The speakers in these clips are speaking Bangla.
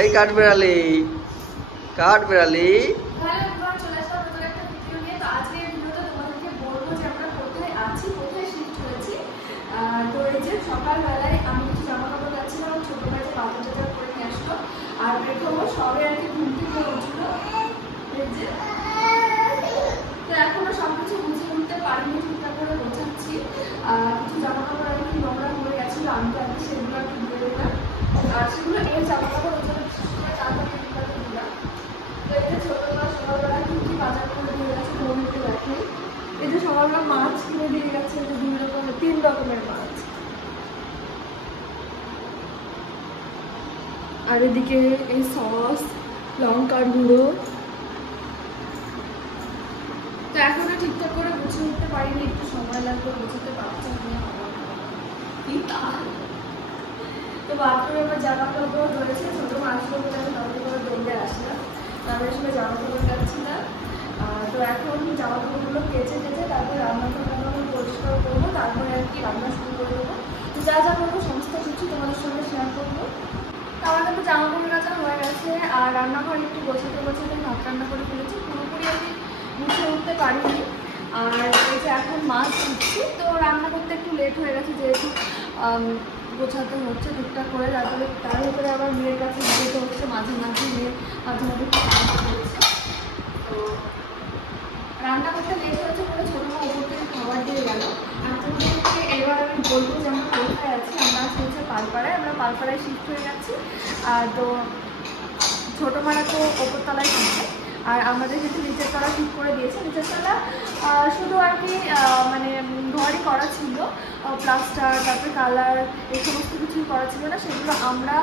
এই কাঠবেড়ালি কাঠবেড়ালি সকালবেলায় আমি কিছু জামা কাপড় যাচ্ছিলাম, ছোট ভাইকে বাজার টাজার করে নিয়ে আসলো। আর প্রথম সবে আর কি ঘুম থেকে উঠলো, তো এখনো সবকিছু গুছিয়ে উঠতে পারিনি, ঠিকঠাক করে গোছাচ্ছি। কিছু জামা কাপড় আর কি নোংরা হয়ে গেছিলো আনতে আনতে, সেগুলো আর কি ধুয়ে দিলাম। আর সেগুলো এর জামা কাপড় ওই জন্য বিশেষ করে তাড়াতাড়ি দিলাম। তো এই যে ছোটবেলা সকালবেলা কি কি বাজার করে দিয়ে গেছে বন্ধুকে দেখে। এই যে সকালবেলা মাছ কিনে দিয়ে গেছে, 3 রকমের মাছ। আর এদিকে এই সস, লঙ্কার গুঁড়ো। তো এখনো ঠিকঠাক করে গুছিয়ে উঠতে পারিনি, একটু সময় লাগবে, গুছাতে পারছি না। তো বাথরুমে আমার জামা কাপড় রয়েছে, ছোট মাছগুলো বলে আমি তাড়াতাড়ি করে দৌড়ে আসলাম, তাদের সঙ্গে জামা কাপড় যাচ্ছি না। তো এখন জামা কাপড়গুলো কেচে তারপরে রান্নাঘর পরিষ্কার করবো, তারপরে আর কি রান্না শুরু করে দেবো। যা যা করবো সমস্ত কিছু তোমাদের সঙ্গে শেয়ার করবো। আমার কিন্তু জামা কাপড় কাচা হয়ে গেছে, আর রান্নাঘর একটু গোছাতে ভাত রান্না করে ফেলেছি, পুরোপুরি আমি গুছিয়ে উঠতে পারিনি। আর এই যে এখন মাছ দিচ্ছি, তো রান্না করতে একটু লেট হয়ে গেছে, যেহেতু গোছাতে হচ্ছে টুকটাক করে। তারপরে তার উপরে আবার মেয়ের কাছে যেতে হচ্ছে, মাঝে মাঝে মেয়ে মাঝে মাঝে হচ্ছে। তো রান্না করতে লেট হয়েছে বলে ছোটো মা উপর থেকে খাবার দিয়ে গেল। আর তোমাদেরকে এবার আমি বলবো যে আমরা কোথায় আছি। আমরা হচ্ছে পালপাড়ায়, আমরা পালপাড়ায় শিফট হয়ে যাচ্ছি। তো ছোটো মারা তো ওপরতলায় থাকে, আর আমাদের কিন্তু নিচের তলা ঠিক করে দিয়েছে। নিচের তলা শুধু আর কি মানে ঘরই করা ছিল, প্লাস্টার তারপরে কালার এই সমস্ত কিছুই করা ছিল না, সেগুলো আমরা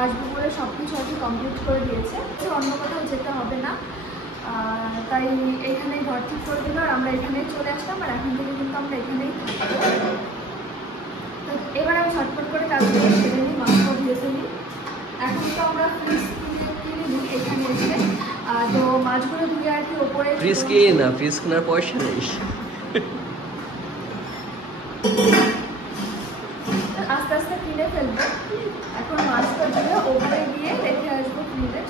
আসবো বলে সব কিছু আর কি কমপ্লিট করে দিয়েছে। অন্য কোথাও যেতে হবে না, তাই এখানেই ঘর ঠিক করে দিল, আর আমরা এখানেই চলে আসলাম। আর এখন থেকে কিন্তু আমরা এখানেই এবার আমি ঝটপট করে কাজগুলো সেরে নিই, মাছটা ভেজে নিই। এখন তো আমরা ফ্রিজ কিনে নিই এখানে এসে, তো মাছগুলো ধুয়ে আর কি ওপরে ফ্রিজ কিনে না, ফ্রিজ কেনার পয়সা নেই। আস্তে আস্তে কিনে ফেলবো। এখন মাছটা ধুয়ে ওপরে গিয়ে রেখে আসবো ফ্রিজে।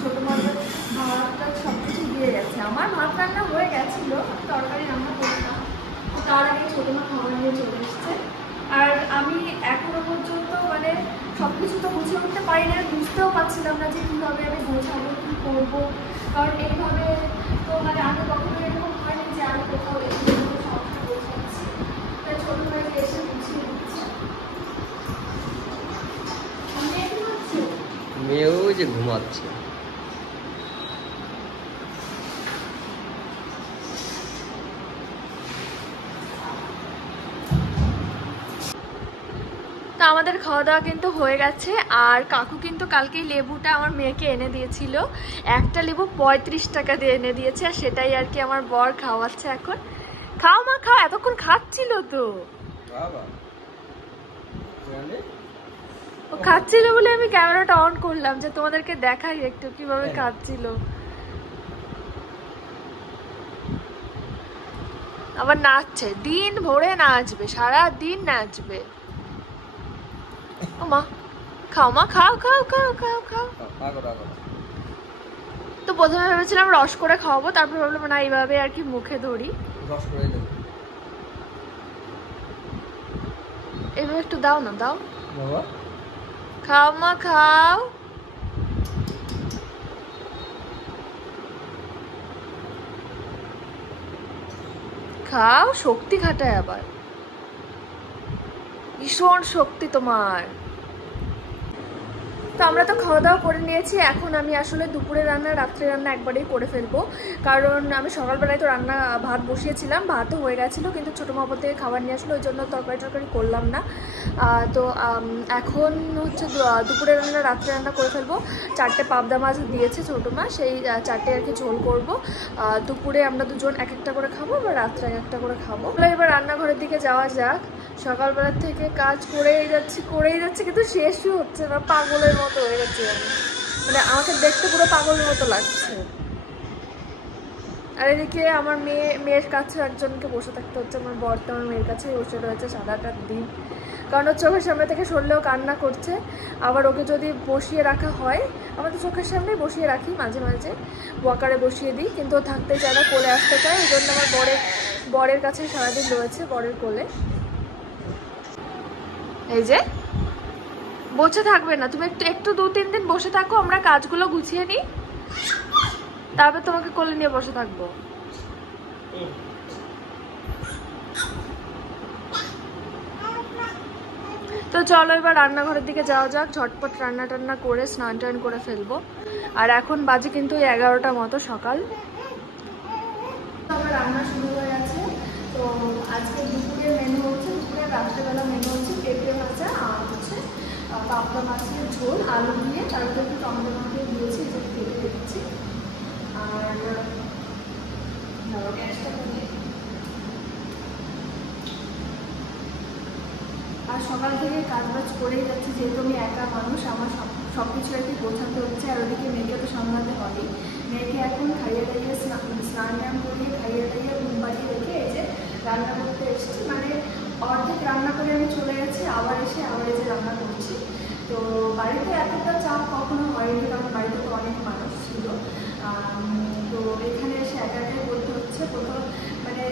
ছোটো মাছের ভাতটা সব কিছু দিয়ে গেছে। আমার ভাত রান্না হয়ে গেছিলো, তরকারি রান্না করতাম, তার আগে ছোটো মা খাবার নিয়ে চলে এসছে। আর আমি এখনো পর্যন্ত মানে সব কিছু তো গুছিয়ে উঠতে পারি না, বুঝতেও পারছিলাম না যে কীভাবে আমি গোছাবো, কী করবো। কারণ এইভাবে তো মানে আমি কখনো এরকম হয়নি যে আমি কোথাও এসে সবটা গোছাচ্ছি। তাই ছোটো ভাইকে এসে গুছিয়ে দিচ্ছে। আমি একটু হচ্ছে মেয়েও যে ঘুমাচ্ছে। তো আমাদের খাওয়া দাওয়া কিন্তু হয়ে গেছে। আর কাকু কিন্তু কালকেই লেবুটা আমার মেয়েকে এনে দিয়েছিল, একটা লেবু 35 টাকা দিয়ে এনে দিয়েছে, আর সেটাই আর কি আমার বর খাওয়াচ্ছে এখন। খাও মা খাও, এতক্ষণ খাচ্ছিল তো, ও খাচ্ছিল বলে আমি ক্যামেরাটা অন করলাম যে তোমাদেরকে দেখাই একটু কিভাবে খাচ্ছিল। আবার নাচছে, দিন ভরে নাচবে, সারা দিন নাচবে। ও মা খাও, মা খাও খাও খাও খাও খাও। তো প্রথমে ভেবেছিলাম রস করে খাওয়াবো, তারপর ভাবলাম না এইভাবে আর কি মুখে ধরি, এইভাবে একটু দাও না, দাও খাও মা খাও। খাও, শক্তি খাটায় আবার, ভীষণ শক্তি তোমার। তো আমরা তো খাওয়া দাওয়া করে নিয়েছি, এখন আমি আসলে দুপুরে রান্না রাত্রে রান্না একবারেই করে ফেলবো। কারণ আমি সকালবেলায় তো রান্না ভাত বসিয়েছিলাম, ভাতও হয়ে গেছিলো, কিন্তু ছোটো মাপা থেকে খাবার নিয়ে আসলো, ওই জন্য তরকারি করলাম না। তো এখন হচ্ছে দুপুরে রান্না রাত্রে রান্না করে ফেলবো। 4টে পাবদা মাছ দিয়েছে ছোটো মা, সেই 4টে আর কি ঝোল করবো। দুপুরে আমরা দুজন এক একটা করে খাবো, বা রাত্রে এক একটা করে খাবো। এবার রান্নাঘরের দিকে যাওয়া যাক। সকালবেলার থেকে কাজ করেই যাচ্ছি কিন্তু শেষই হচ্ছে না, পাগলের মতো হয়ে গেছে আমি, মানে আমাকে দেখতে পুরো পাগলের মতো লাগছে। আর এদিকে আমার মেয়ের কাছে একজনকে বসে থাকতে হচ্ছে। আমার বর তো আমার মেয়ের কাছেই বসে রয়েছে সারাটা দিন, কারণ ওর চোখের সামনে থেকে সরলেও কান্না করছে। আবার ওকে যদি বসিয়ে রাখা হয়, আমাদের চোখের সামনেই বসিয়ে রাখি, মাঝে মাঝে ওয়াকারে বসিয়ে দিই, কিন্তু ও থাকতে চায় না, কোলে আসতে চায়। ওই জন্য আমার বরের কাছে সারাদিন রয়েছে, বরের কোলে। এই যে বসে থাকবে না তুমি, একটু 2-3 দিন বসে থাকো, আমরা কাজগুলো গুছিয়ে নিই, তারপর তোমাকে কোলে নিয়ে বসে থাকবো। তো চলো এবার রান্নাঘরের দিকে যাওয়া যাক, ঝটপট রান্না টান্না করে স্নান টান করে ফেলবো। আর এখন বাজে কিন্তু 11টা মতো সকাল। আমার রান্না শুরু হয়ে গেছে। তো আজকে দুপুরের মেনু হচ্ছে, দুপুরের রাত্রেবেলা মেনু হচ্ছে পেঁপে ভাজা আর হচ্ছে পাবদা মাছের ঝোল আলু দিয়ে, তারপরে একটু টমেটো মাখিয়ে দিয়েছি, এটা কেটে রেখেছি। আর গ্যাসটা করে আর সকাল থেকে কাজবাজ করেই যাচ্ছি, যেহেতু আমি একা মানুষ, আমার সব কিছু আর কি গোছাতে হচ্ছে। আর ওদিকে মেয়েকে তো সামলাতে হবেই। মেয়েকে এখন খাইয়ে দাইয়ে স্নান টান করিয়ে খাইয়ে দাইয়ে ঘুম পাড়িয়ে রেখে এই যে রান্না করতে এসেছি। মানে অর্ধেক রান্না করে আমি চলে গেছি, আবার এসে এই যে রান্না করছি। তো বাড়িতে এতটা চাপ কখনো হয়নি, কারণ বাড়িতে তো অনেক মানুষ ছিল। তো এখানে এসে একা একাই করতে হচ্ছে, কোথাও মানে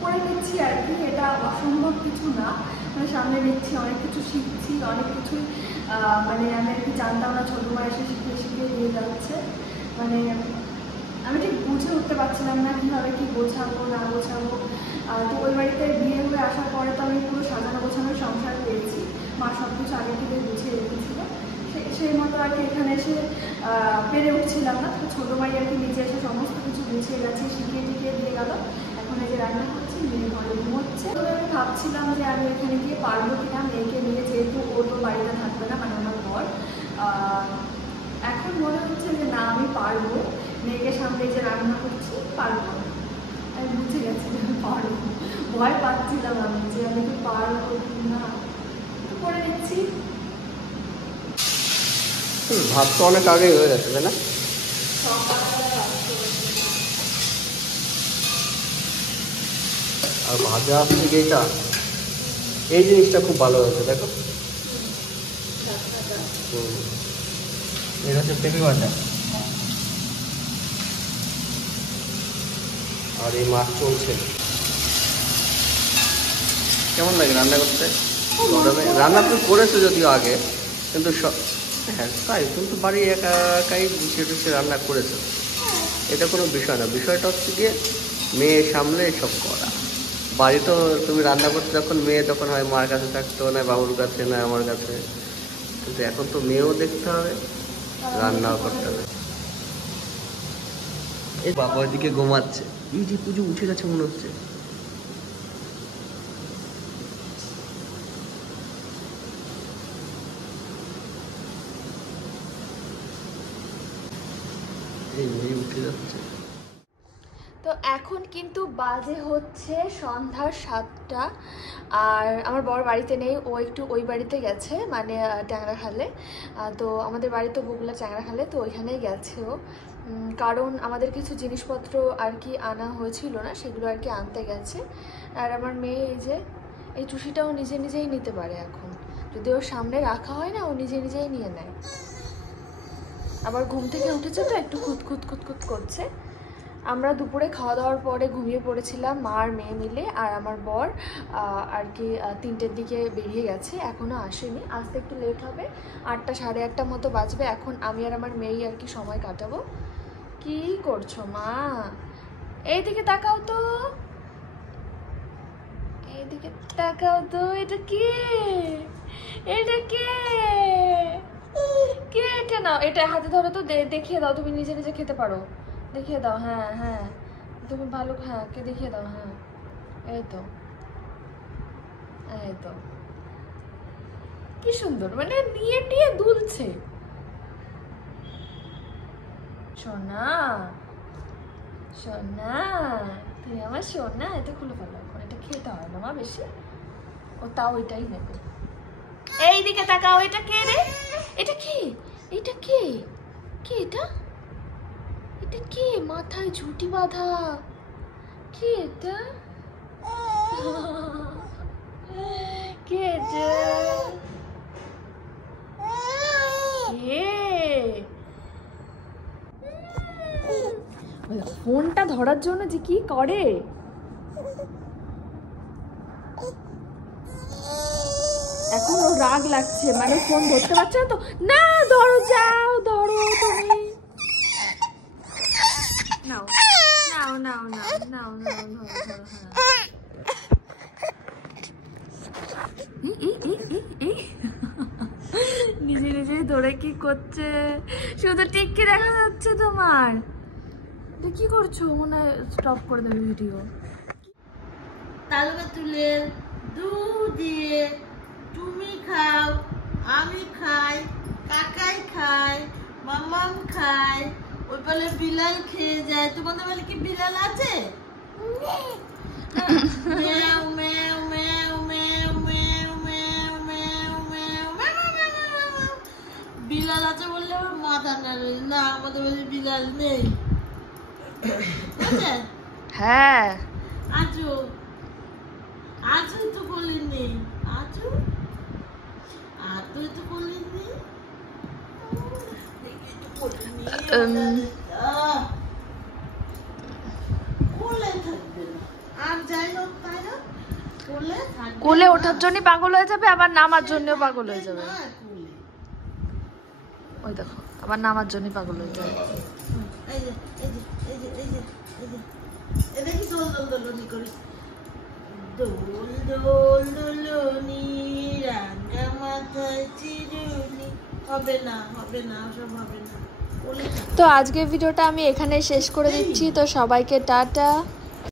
করে নিচ্ছি আর কি, এটা অসম্ভব কিছু না। মানে সামনে নিচ্ছি, অনেক কিছু শিখছি, অনেক কিছুই মানে আমি আর কি জানতাম না, ছোটো মা এসে শিখিয়ে দিয়ে যাচ্ছে। মানে আমি ঠিক বুঝে উঠতে পারছিলাম না কীভাবে কী গোছাবো না গোছাবো। তো ওই বাড়িতে বিয়ে হয়ে আসার পরে তো আমি পুরো সাজানো গোছানোর সংসার পেয়েছি, মা সব কিছু আগে থেকে গুছিয়ে রেখেছিল। সেই মতো আর কি এখানে এসে পেরে উঠছিলাম না। তো ছোটো মাই আর কি নিজে এসে সমস্ত কিছু গুছিয়ে গেছে, শিখিয়ে দিয়ে গেল। এখন এই যে রান্না করছি, মেয়ে ঘরে ঘুমোচ্ছে। তো আমি ভাবছিলাম যে আমি এখানে গিয়ে পারবো কিনা মেয়েকে নিয়ে, যেহেতু ও তো বাড়িতে থাকবে না, মানে আমার বর। এখন মনে হচ্ছে যে না, আমি পারবো, মেয়েকে সামনে যে রান্না করছি পারবো। আমি বুঝে গেছি যে আমি পারবো, ভয় পাচ্ছিলাম আমি যে আমি কি পারবো না, তো করে নিচ্ছি। ভাত তো অনেক আগেই হয়ে গেছে, তাই না? আর ভাজা থেকে এই জিনিসটা খুব ভালো হয়েছে, দেখো। এটা হচ্ছে পেঁপে ভাজা, আর এই মাছ চলছে। কেমন লাগে রান্না করতে? রান্না তো করেছো যদিও আগে, কিন্তু হ্যাঁ তাই, তুমি তো বাড়ি একা একাই গুছিয়ে টুছিয়ে রান্না করেছো, এটা কোনো বিষয় না। বিষয়টা হচ্ছে গিয়ে মেয়ে সামলে সব করা। বাড়ি তো তুমি রান্না করতে যখন মেয়ে তখন হয় মার কাছে থাকতো, না বাবুর কাছে, না আমার কাছে, কিন্তু এখন তো মেয়েও দেখতে হবে, রান্নাও করতে হবে। এই বাবা ওইদিকে ঘুমাচ্ছে, এই যে পুজো উঠে গেছে মনে হচ্ছে। এই মেয়ে উঠে যাচ্ছে। তো এখন কিন্তু বাজে হচ্ছে সন্ধ্যা 7টা। আর আমার বর বাড়িতে নেই, ও একটু ওই বাড়িতে গেছে, মানে ট্যাংরাখালে। তো আমাদের বাড়ি তো বগুলা ট্যাংরাখালে, তো ওইখানেই গেছে ও। কারণ আমাদের কিছু জিনিসপত্র আর কি আনা হয়েছিল না, সেগুলো আর কি আনতে গেছে। আর আমার মেয়ে এই যে এই টুসিটাও নিজেই নিতে পারে এখন, যদি ওর সামনে রাখা হয় না, ও নিজেই নিয়ে নেয়। আবার ঘুম থেকে উঠেছে তো একটু খুঁত করছে। আমরা দুপুরে খাওয়া দাওয়ার পরে ঘুমিয়ে পড়েছিলাম, মা আর মেয়ে মিলে। আর আমার বর আর কি 3টের দিকে বেরিয়ে গেছে, এখনও আসেনি, আসতে একটু লেট হবে, 8টা 8:30 মতো বাজবে। এখন আমি আর আমার মেয়েই আর কি সময় কাটাবো। কি করছো মা? এইদিকে তাকাও তো, এইদিকে তাকাও তো। এটা কে? এটা কে? কে এটা? নাও এটা হাতে ধরো তো, দেখিয়ে দাও, তুমি নিজে খেতে পারো, দেখিয়ে দাও। হ্যাঁ তুমি ভালো, হ্যাঁ কে দেখিয়ে দাও। হ্যাঁ এই তো কি সুন্দর, মানে নিয়ে দুলছে। সোনা তুমি আমার সোনা। এটা খুলে ফেলো, এখন এটা খেতে হয় না মা বেশি, ও তাও এটাই নেবে। এইদিকে তাকাও, এটা কে রে? এটা কি? এটা কে? এটা কি? মাথায় ঝুঁটি বাঁধা। কি এটা? কি এটা? ফোনটা ধরার জন্য যে কি করে। এখন ও রাগ লাগছে, মানে ফোন ধরতে পারছে না তো। না ধরো, যাও ধরো তুমি। নাও নাও নাও নাও নাও নাও নাও। নিজে নিজেই ধরে কি করছে, শুধু টিক্কি দেখা যাচ্ছে তোমার। কি করছো? মনে হয় স্টপ করে দেবে ভিডিও। তালুকা তুলে দুধ দিয়ে তুমি খাও, আমি খাই, কাকাই খায়, মামাম খায়, ওই বলে বিলাল খেয়ে যায়। তোমাদের বলে কি বিলাল আছে? ম্যাও ম্যাও ম্যাও ম্যাও ম্যাও ম্যাও ম্যাও ম্যাও ম্যাও। বিলাল আছে বললে আমার মাথা নাড়ে না, আমাদের বলে বিলাল নেই। হ্যাঁ আজু আজু তো বলিনি, আজু আজু তো বলিনি, কোলে থাকবে না। আর যাই হোক তাই হোক, কোলে থাকবে। কোলে ওঠার জন্য পাগল হয়ে যাবে, আবার নামার জন্য পাগল হয়ে যাবে। ওই দেখো, আবার নামার জন্য পাগল হয়ে যাবে। এই যে এই যে এই যে এই যে এই যে এটা কি দোল দোল দোলনি করি, দোল দোল দোলনি রাঙা মাথায় চিরুনি। হবে না হবে না, সব হবে না। তো আজকের ভিডিওটা আমি এখানে শেষ করে দিচ্ছি। তো সবাইকে টাটা।